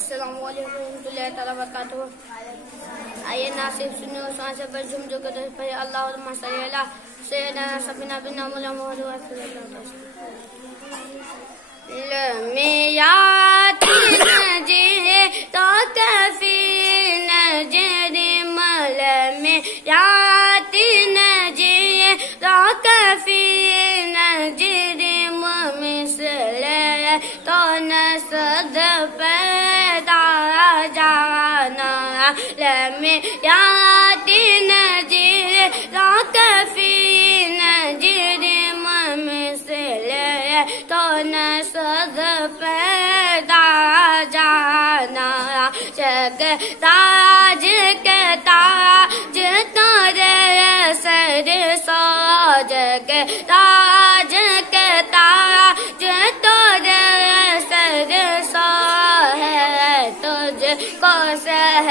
अस्सलामु अलैकुम रहमतुल्लाहि तआला बरकातहू। आइए नासिब सुनिए उस्मान से पर जुम जो कहते हैं अल्लाहुम्मा सल्ली अला सय्यिदना सफीना बिना मौला मोहम्मद व लमियाती नजे तो कफी नजरी मल में याती नजे तो कफी नजरी मिसले तो नसद पैदा जाना लमियाती नजे तो कफी नजरी मिसले तो नसद पैदा जाना जग ताज के ताज तोरे सर सो जग ताज के ताज तोरे सर सो है तुझको सह